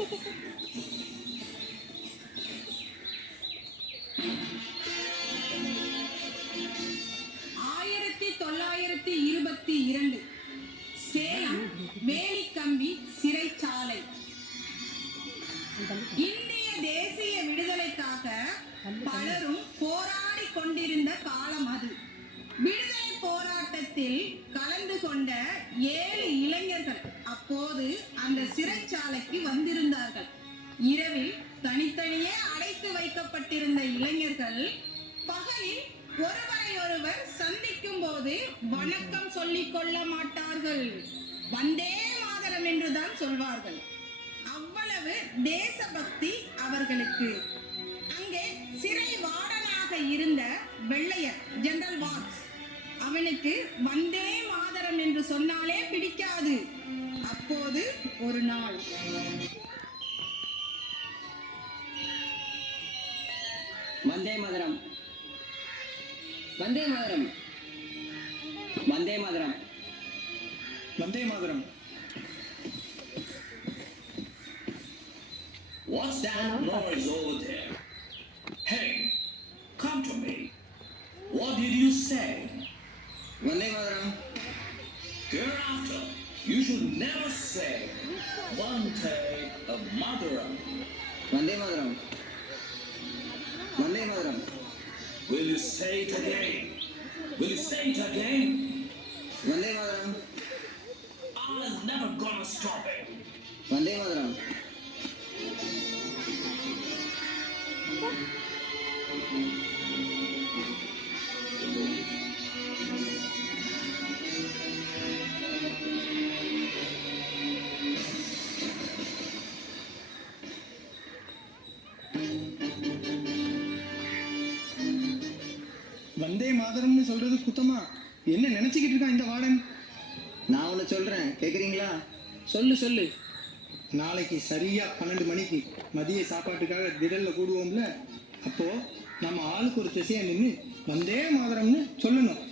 1922 சேலம் வேலிக்கம்பி சிறைச்சாலை. இந்திய தேசிய விடுதலைக்காக பலரும் போராடி கொண்டிருந்த காலம் அது. விடுதலை போராட்டத்தில் கலந்து கொண்ட 7 இளைஞர்கள் அப்போது அந்த சிறைச்சாலைக்கு வந்திருந்தார்கள். இரவில் தனித்தனியே அடைத்து வைக்கப்பட்டிருந்த இளைஞர்கள் பகலில் ஒருவரையொருவர் சந்திக்கும் போது வணக்கம் சொல்லிக் கொள்ள மாட்டார்கள். வந்தே மாதரம் என்றுதான் சொல்வார்கள். அவ்வளவு தேசபக்தி அவர்களுக்கு. அங்கே சிறை வார்டனாக இருந்த வெள்ளையர் ஜெனரல் வாட்ஸ், அவனுக்கு வந்தே மாதரம் என்று சொன்னாலே பிடிக்காது. அப்போது ஒரு நாள் Vande Mataram, Vande Mataram, Vande Mataram, Vande Mataram. What's that noise over there? Hey, come to me. What did you say? Vande Mataram. Hereafter, you should never say Vande Mataram. Vande Mataram, Vande Mataram. Will you say it again? Will you say it again? Vande Mataram. I'm never gonna stop it. Vande Mataram. வந்தே மாதரம்னு சொல்றது குத்தமா? என்ன நினைச்சுக்கிட்டு இருக்கான் இந்த warden? நான் ஒன்று சொல்றேன், கேக்குறீங்களா? சொல்லு சொல்லு. நாளைக்கு சரியா 12 மணிக்கு மதிய சாப்பாட்டுக்காக திடல்ல கூடுவோம்ல, அப்போ நம்ம ஆளுக்கு ஒரு திசையா நின்று வந்தே மாதரம்னு சொல்லணும்.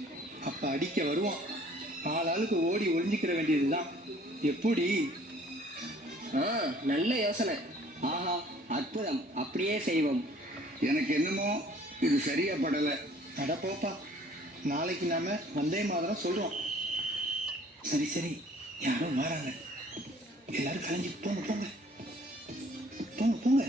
அப்ப அடிக்க வருவான். ஆளுக்கு ஓடி ஒளிஞ்சிக்கிற வேண்டியதுதான். எப்படி? நல்ல யோசனை. ஆஹா, அற்புதம். அப்படியே செய்வோம். எனக்கு என்னமோ இது சரியா படலை. அட போப்பா, நாளைக்கு நாம வந்தே மாதரம் சொல்றோம். சரி சரி, யாரோ வராங்க. எல்லாரும் கலைஞ்சு போங்க போங்க போங்க போங்க.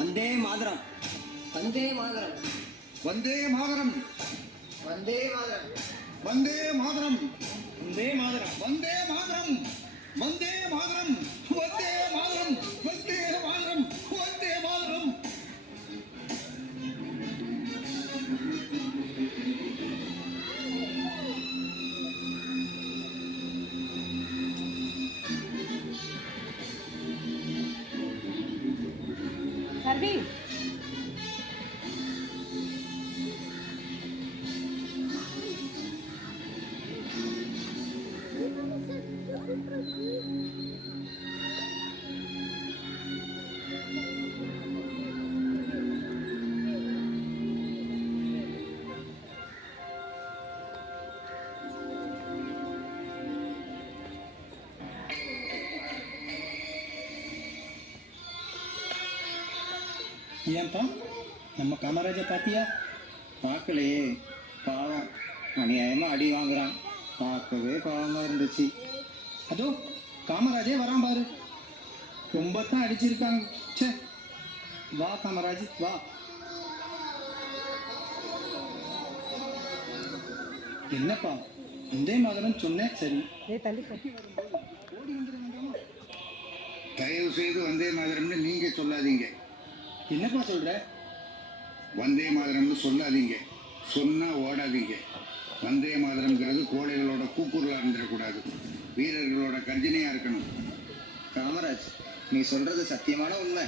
வந்தே மாதரம், வந்தே மாதரம், வந்தே மாதரம், வந்தே மாதரம், வந்தே மாதரம், வந்தே மாதரம், வந்தே மாதரம், வந்தே மாதரம், வந்தே மாதரம், வந்தே மாதரம், வந்தே மாதரம். சர்வி, ஏன்பா நம்ம காமராஜை பாத்தியா? பார்க்கலையே, பாவம். அநியாயமா அடி வாங்குறான். பார்க்கவே பாவமா இருந்துச்சு. அதோ காமராஜே வரான் பாரு. ரொம்ப தான் அடிச்சிருக்காங்க. சே, வா காமராஜ் வா. என்னப்பா வந்தே மாதரம் சொன்னேன், சரி. தயவு செய்து வந்தே மாதரம்னு நீங்க சொல்லாதீங்க. என்னப்பா சொல்ற? வந்தே மாதரம்னு சொல்லாதீங்க. சொன்னா ஓடாதீங்க. வந்தே மாதரம்ங்கிறது கோழைகளோட கூக்குரலா இருந்துடக்கூடாது. வீரர்களோட கர்ஜனையா இருக்கணும். காமராஜ், நீ சொல்றது சத்தியமான உண்மை.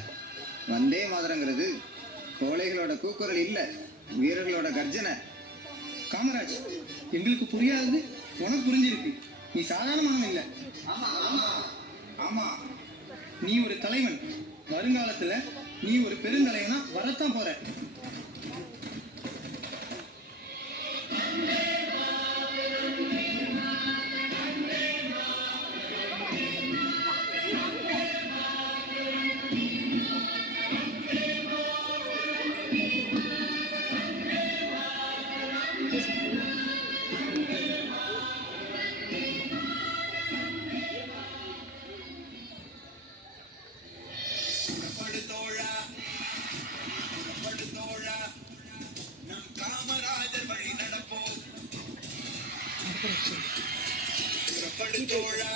வந்தே மாதரங்கிறது கோழைகளோட கூக்குரல் இல்ல, வீரர்களோட கர்ஜனை. காமராஜ், எங்களுக்கு புரியாதது உனக்கு புரிஞ்சிருக்கு. நீ சாதாரணமானவன் இல்லை. ஆமா, நீ ஒரு தலைவன். வருங்காலத்துல நீ ஒரு பெருந்தலைவனா வரத்தான் போற. படுதோழா, நம் காமராஜர் வழி நடப்போம். படுதோழா,